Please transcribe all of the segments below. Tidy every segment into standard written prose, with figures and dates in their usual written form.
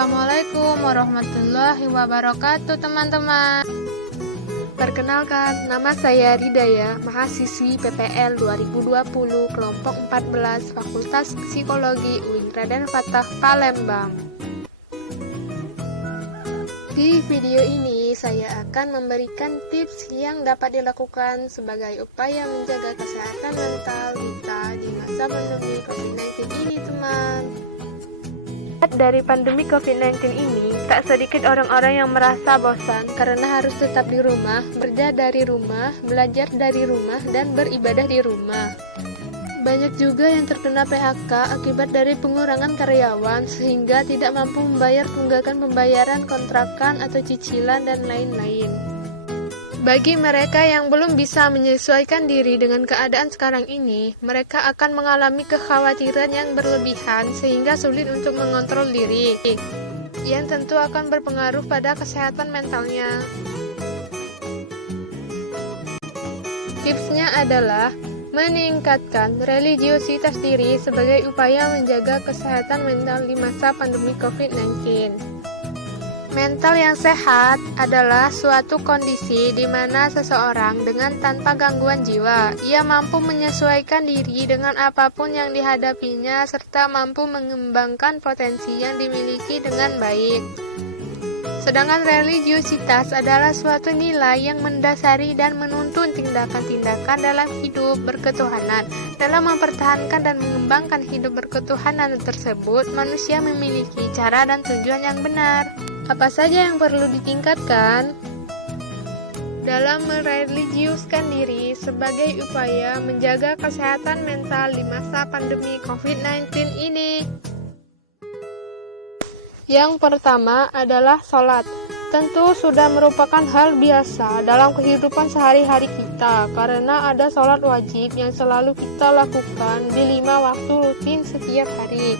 Assalamualaikum warahmatullahi wabarakatuh teman-teman. Perkenalkan, nama saya Ridaya, mahasiswi PPL 2020 kelompok 14 Fakultas Psikologi UI Raden Fatah Palembang. Di video ini saya akan memberikan tips yang dapat dilakukan sebagai upaya menjaga kesehatan mental kita di masa pandemi COVID-19 ini, teman. Dari pandemi COVID-19 ini, tak sedikit orang-orang yang merasa bosan karena harus tetap di rumah, kerja dari rumah, belajar dari rumah, dan beribadah di rumah. Banyak juga yang terkena PHK akibat dari pengurangan karyawan sehingga tidak mampu membayar tunggakan pembayaran kontrakan atau cicilan dan lain-lain. Bagi mereka yang belum bisa menyesuaikan diri dengan keadaan sekarang ini, mereka akan mengalami kekhawatiran yang berlebihan sehingga sulit untuk mengontrol diri, yang tentu akan berpengaruh pada kesehatan mentalnya. Tipsnya adalah meningkatkan religiositas diri sebagai upaya menjaga kesehatan mental di masa pandemi COVID-19. Mental yang sehat adalah suatu kondisi di mana seseorang dengan tanpa gangguan jiwa, ia mampu menyesuaikan diri dengan apapun yang dihadapinya serta mampu mengembangkan potensi yang dimiliki dengan baik. Sedangkan religiositas adalah suatu nilai yang mendasari dan menuntun tindakan-tindakan dalam hidup berketuhanan. Dalam mempertahankan dan mengembangkan hidup berketuhanan tersebut, manusia memiliki cara dan tujuan yang benar. Apa saja yang perlu ditingkatkan dalam mereligiuskan diri sebagai upaya menjaga kesehatan mental di masa pandemi COVID-19 ini? Yang pertama adalah sholat. Tentu sudah merupakan hal biasa dalam kehidupan sehari-hari kita karena ada sholat wajib yang selalu kita lakukan di 5 waktu rutin setiap hari.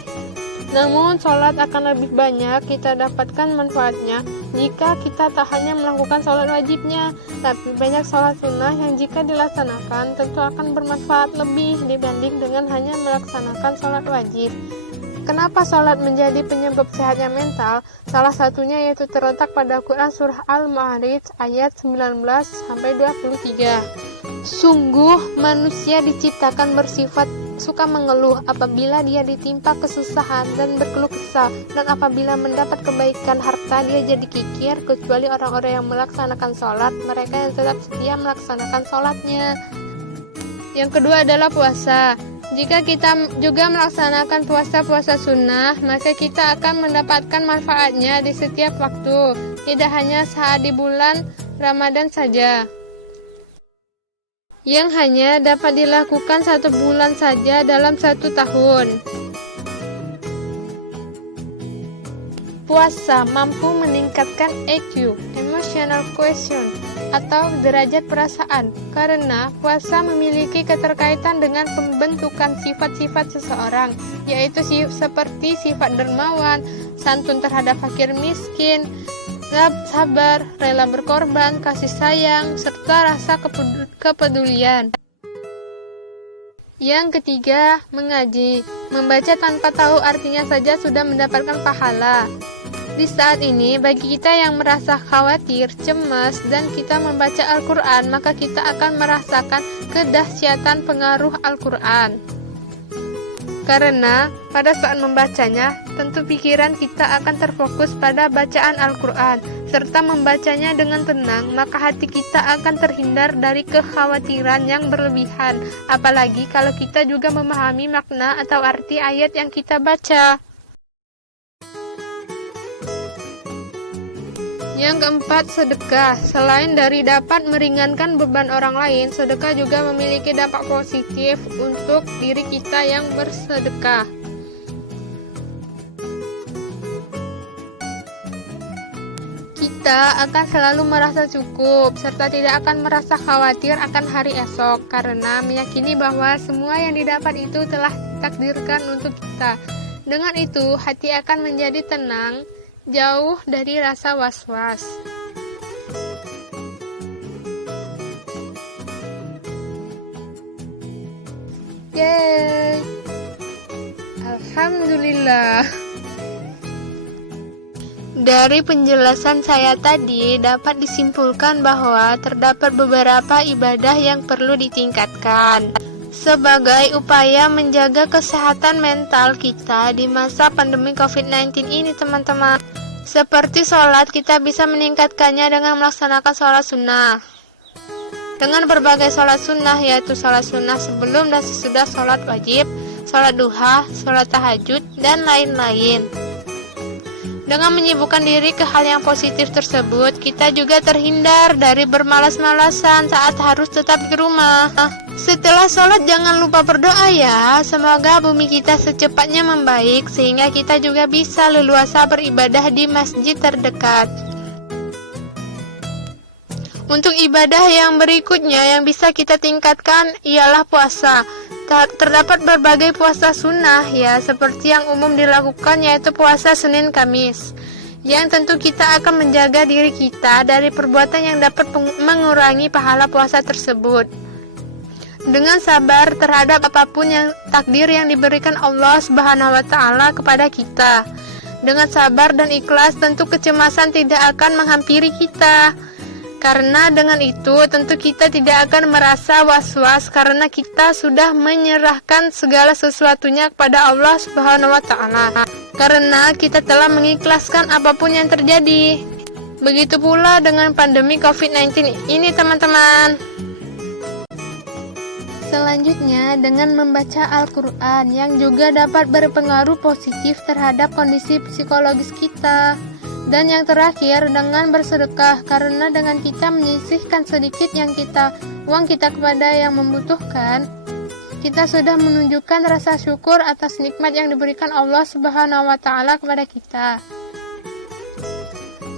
Namun, sholat akan lebih banyak kita dapatkan manfaatnya jika kita tak hanya melakukan sholat wajibnya, tapi banyak sholat sunnah yang jika dilaksanakan tentu akan bermanfaat lebih dibanding dengan hanya melaksanakan sholat wajib. Kenapa sholat menjadi penyebab sehatnya mental? Salah satunya yaitu terletak pada Quran Surah Al-Ma'arij ayat 19-23. Sungguh manusia diciptakan bersifat suka mengeluh apabila dia ditimpa kesusahan dan berkeluh kesah, dan apabila mendapat kebaikan harta dia jadi kikir, kecuali orang-orang yang melaksanakan sholat, mereka yang tetap setia melaksanakan sholatnya. Yang kedua adalah puasa. Jika kita juga melaksanakan puasa-puasa sunnah, maka kita akan mendapatkan manfaatnya di setiap waktu, tidak hanya saat di bulan Ramadan saja, yang hanya dapat dilakukan 1 bulan saja dalam 1 tahun. Puasa mampu meningkatkan EQ, emotional quotient, atau derajat perasaan, karena puasa memiliki keterkaitan dengan pembentukan sifat-sifat seseorang, yaitu seperti sifat dermawan, santun terhadap fakir miskin, sabar, rela berkorban, kasih sayang, serta rasa kepedulian. Yang ketiga, mengaji. Membaca tanpa tahu artinya saja sudah mendapatkan pahala. Di saat ini, bagi kita yang merasa khawatir, cemas, dan kita membaca Al-Quran, maka kita akan merasakan kedahsyatan pengaruh Al-Quran. Karena pada saat membacanya, tentu pikiran kita akan terfokus pada bacaan Al-Quran, serta membacanya dengan tenang, maka hati kita akan terhindar dari kekhawatiran yang berlebihan, apalagi kalau kita juga memahami makna atau arti ayat yang kita baca. Yang keempat, sedekah. Selain dari dapat meringankan beban orang lain, sedekah juga memiliki dampak positif untuk diri kita yang bersedekah. Kita akan selalu merasa cukup, serta tidak akan merasa khawatir akan hari esok, karena meyakini bahwa semua yang didapat itu telah ditakdirkan untuk kita. Dengan itu, hati akan menjadi tenang, jauh dari rasa was-was. Yeay! Alhamdulillah. Dari penjelasan saya tadi dapat disimpulkan bahwa terdapat beberapa ibadah yang perlu ditingkatkan sebagai upaya menjaga kesehatan mental kita di masa pandemi COVID-19 ini, teman-teman. Seperti sholat, kita bisa meningkatkannya dengan melaksanakan sholat sunnah dengan berbagai sholat sunnah, yaitu sholat sunnah sebelum dan sesudah sholat wajib, sholat duha, sholat tahajud, dan lain-lain. Dengan menyibukkan diri ke hal yang positif tersebut, kita juga terhindar dari bermalas-malasan saat harus tetap di rumah. Setelah sholat jangan lupa berdoa ya, semoga bumi kita secepatnya membaik sehingga kita juga bisa leluasa beribadah di masjid terdekat. Untuk ibadah yang berikutnya yang bisa kita tingkatkan ialah puasa. Terdapat berbagai puasa sunnah ya, seperti yang umum dilakukan yaitu puasa Senin Kamis, yang tentu kita akan menjaga diri kita dari perbuatan yang dapat mengurangi pahala puasa tersebut. Dengan sabar terhadap apapun yang takdir yang diberikan Allah Subhanahu wa Ta'ala kepada kita. Dengan sabar dan ikhlas tentu kecemasan tidak akan menghampiri kita. Karena dengan itu tentu kita tidak akan merasa was-was karena kita sudah menyerahkan segala sesuatunya kepada Allah Subhanahu wa Ta'ala. Karena kita telah mengikhlaskan apapun yang terjadi. Begitu pula dengan pandemi COVID-19 ini, teman-teman. Selanjutnya dengan membaca Al-Quran yang juga dapat berpengaruh positif terhadap kondisi psikologis kita. Dan yang terakhir dengan bersedekah, karena dengan kita menyisihkan sedikit uang kita kepada yang membutuhkan, kita sudah menunjukkan rasa syukur atas nikmat yang diberikan Allah Subhanahu wa Ta'ala kepada kita,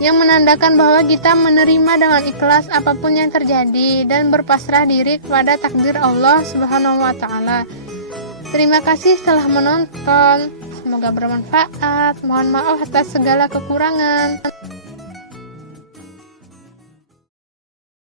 yang menandakan bahwa kita menerima dengan ikhlas apapun yang terjadi dan berpasrah diri kepada takdir Allah Subhanahu wa Ta'ala. Terima kasih telah menonton. Semoga bermanfaat. Mohon maaf atas segala kekurangan.